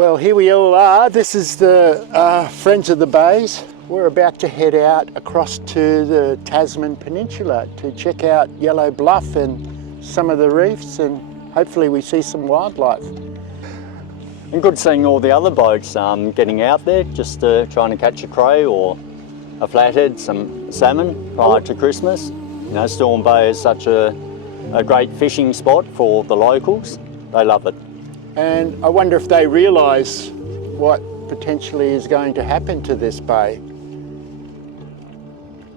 Well, here we all are. This is the Friends of the Bays. We're about to head out across to the Tasman Peninsula to check out Yellow Bluff and some of the reefs, and hopefully we see some wildlife. And good seeing all the other boats getting out there, just trying to catch a crow or a flathead, some salmon prior to Christmas. You know, Storm Bay is such a great fishing spot for the locals. They love it. And I wonder if they realise what potentially is going to happen to this bay.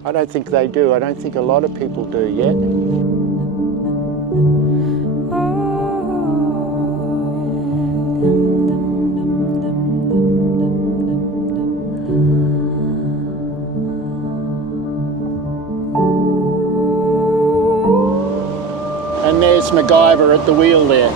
I don't think they do. I don't think a lot of people do yet. And there's MacGyver at the wheel there.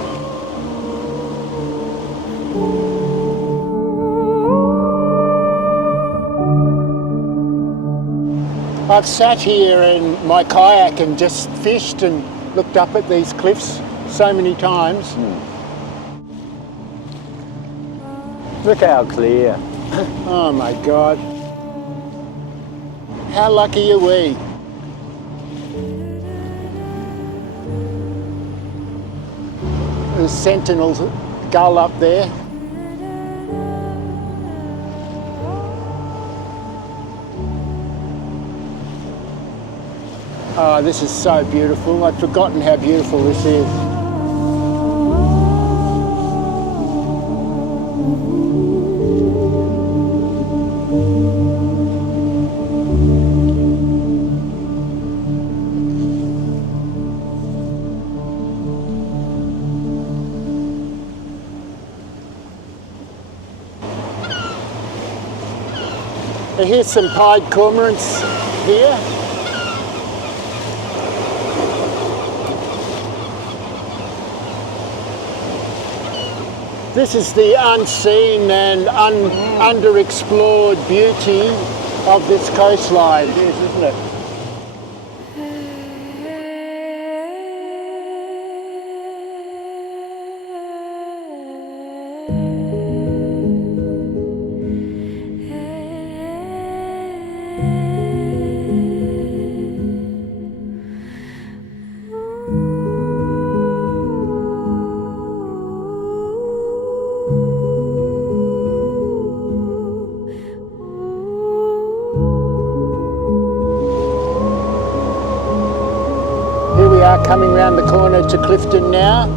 I've sat here in my kayak and just fished and looked up at these cliffs so many times. Look how clear. Oh my God. How lucky are we? There's Sentinel's gull up there. Oh, this is so beautiful. I'd forgotten how beautiful this is. Here's some pied cormorants here. This is the unseen and underexplored beauty of this coastline. It is, isn't it? Coming round the corner to Clifton now.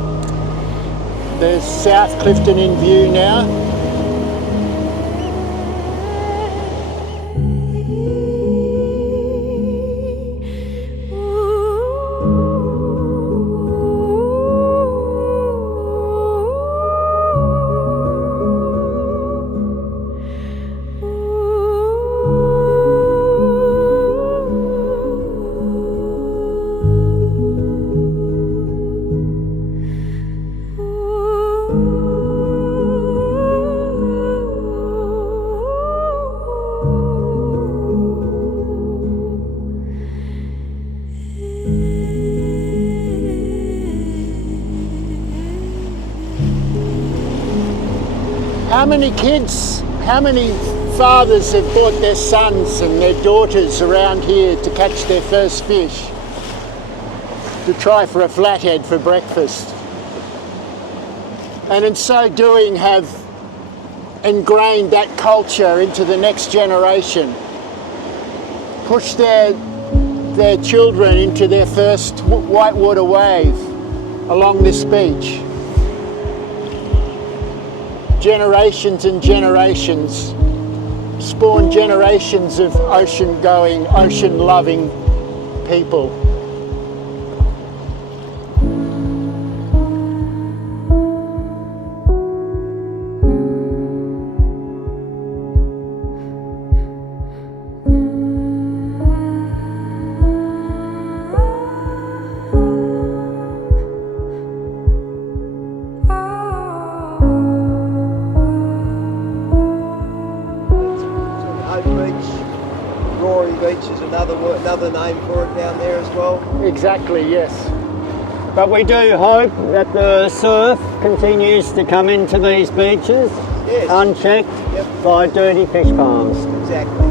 There's South Clifton in view now. How many kids, how many fathers have brought their sons and their daughters around here to catch their first fish, to try for a flathead for breakfast, and in so doing have ingrained that culture into the next generation, pushed their children into their first whitewater wave along this beach. Generations and generations, spawn generations of ocean-going, ocean-loving people. Another name for it down there as well? Exactly, yes. But we do hope that the surf continues to come into these beaches. Yes. unchecked Yep. by dirty fish farms. Exactly.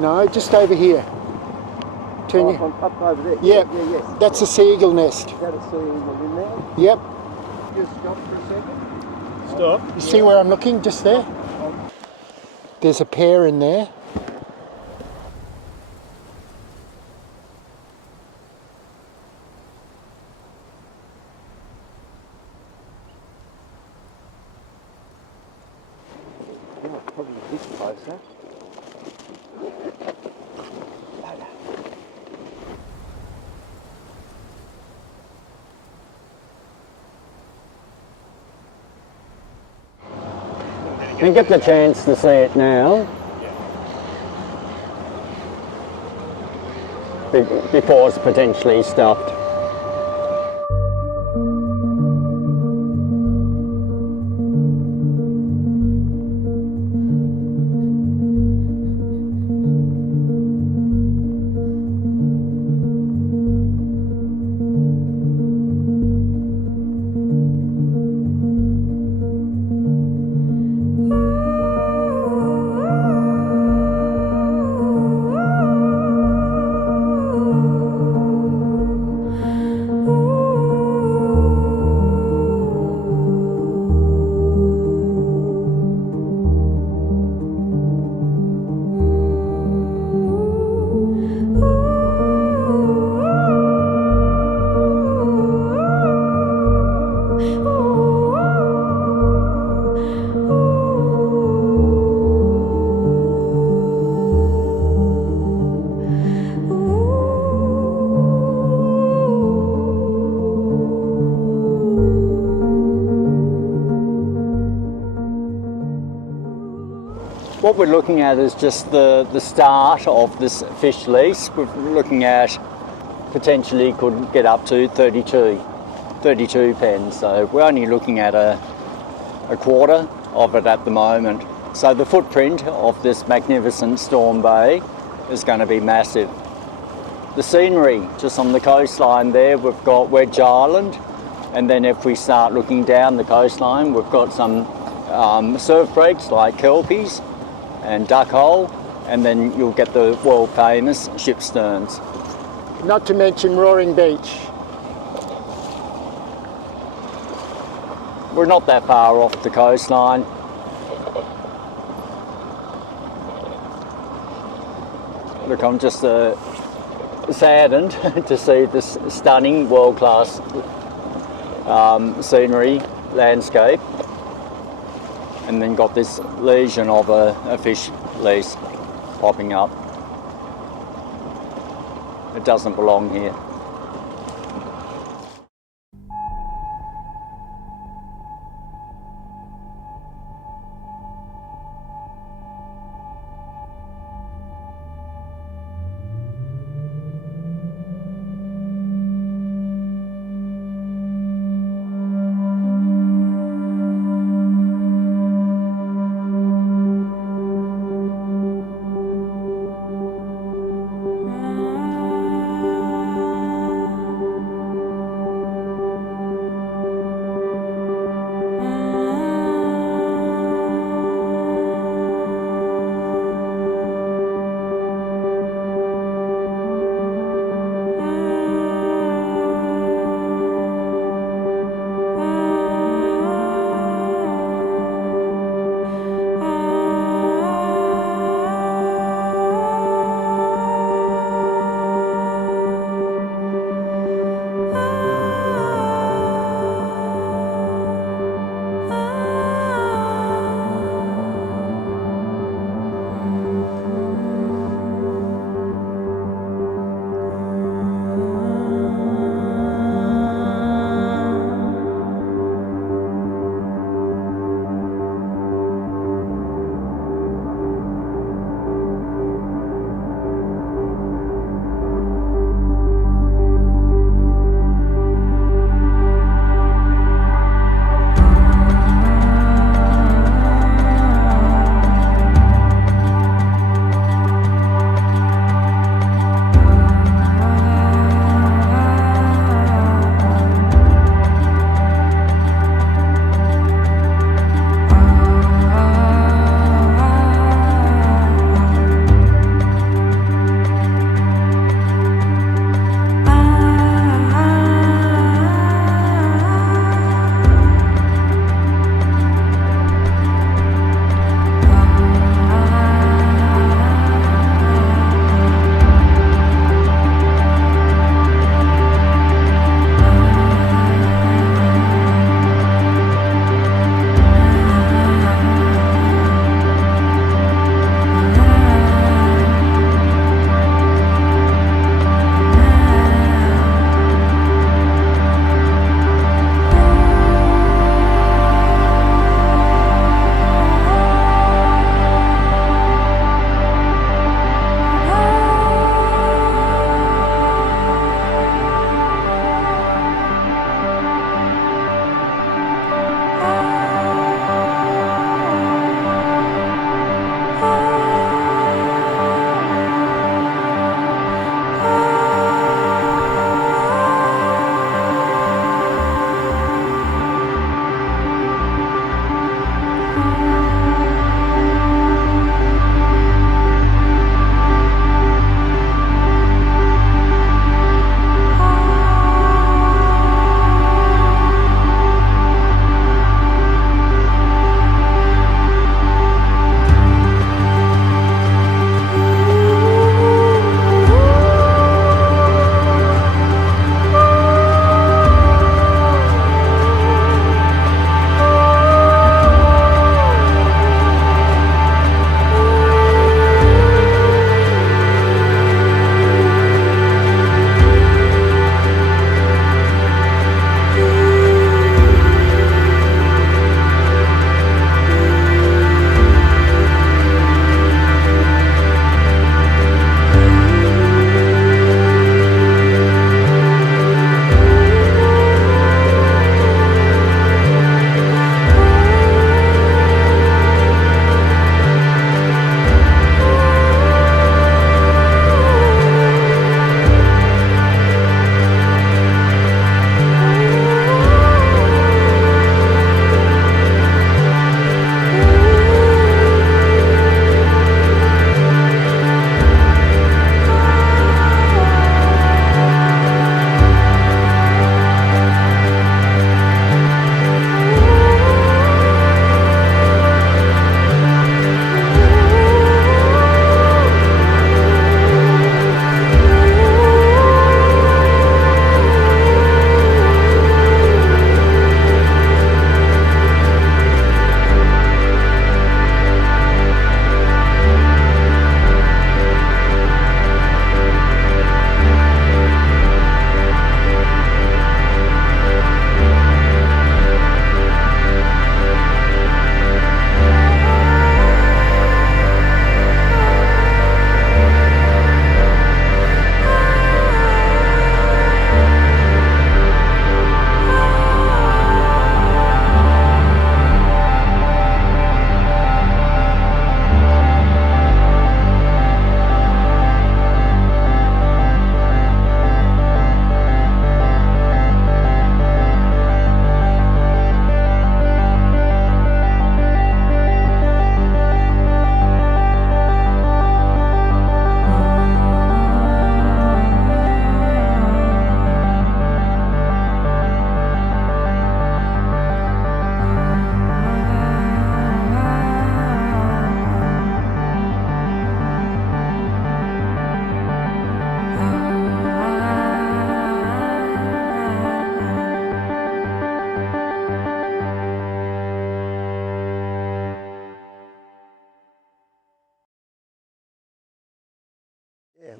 No, just over here. Turn you. Up over there. Yep. Yeah, yes. That's a seagull nest. Is that a seagull in there? Yep. Just stop for a second. Stop. You see where I'm looking? Just there. There's a pair in there. Probably a bit closer. You get the chance to see it now. Before it's potentially stuffed. What we're looking at is just the start of this fish lease. We're looking at potentially could get up to 32 pens. So we're only looking at a quarter of it at the moment. So the footprint of this magnificent Storm Bay is going to be massive. The scenery just on the coastline there, we've got Wedge Island, and then if we start looking down the coastline, we've got some surf breaks like Kelpies and Duck Hole, and then you'll get the world famous ship sterns. Not to mention Roaring Beach. We're not that far off the coastline. Look, I'm just saddened to see this stunning world-class scenery landscape, and then got this lesion of a fish lease popping up. It doesn't belong here.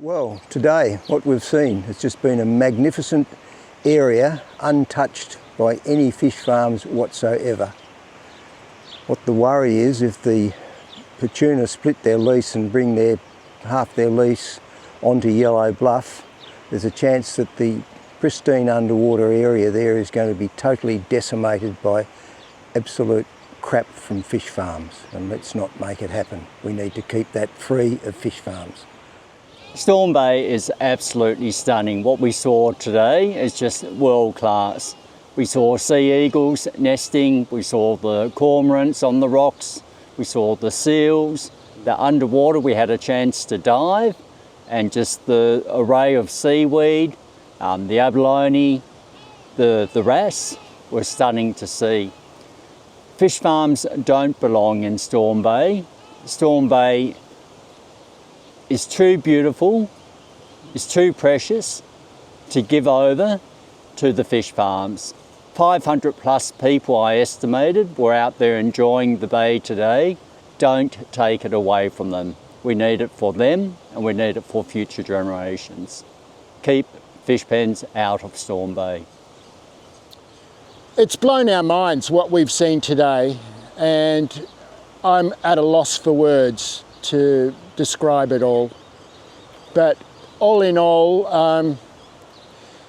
Well, today what we've seen has just been a magnificent area untouched by any fish farms whatsoever. What the worry is, if the Petuna split their lease and bring half their lease onto Yellow Bluff, there's a chance that the pristine underwater area there is going to be totally decimated by absolute crap from fish farms, and let's not make it happen. We need to keep that free of fish farms. Storm Bay is absolutely stunning. What we saw today is just world class. We saw sea eagles nesting, we saw the cormorants on the rocks, we saw the seals. The underwater we had a chance to dive, and just the array of seaweed, the abalone, the wrasse were stunning to see. Fish farms don't belong in Storm Bay. Storm Bay is too beautiful, is too precious to give over to the fish farms. 500 plus people, I estimated, were out there enjoying the bay today. Don't take it away from them. We need it for them, and we need it for future generations. Keep fish pens out of Storm Bay. It's blown our minds what we've seen today, and I'm at a loss for words to describe it all. But all in all,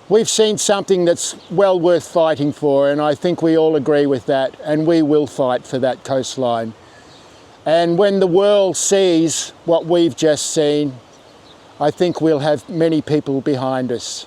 we've seen something that's well worth fighting for, and I think we all agree with that, and we will fight for that coastline. And when the world sees what we've just seen, I think we'll have many people behind us.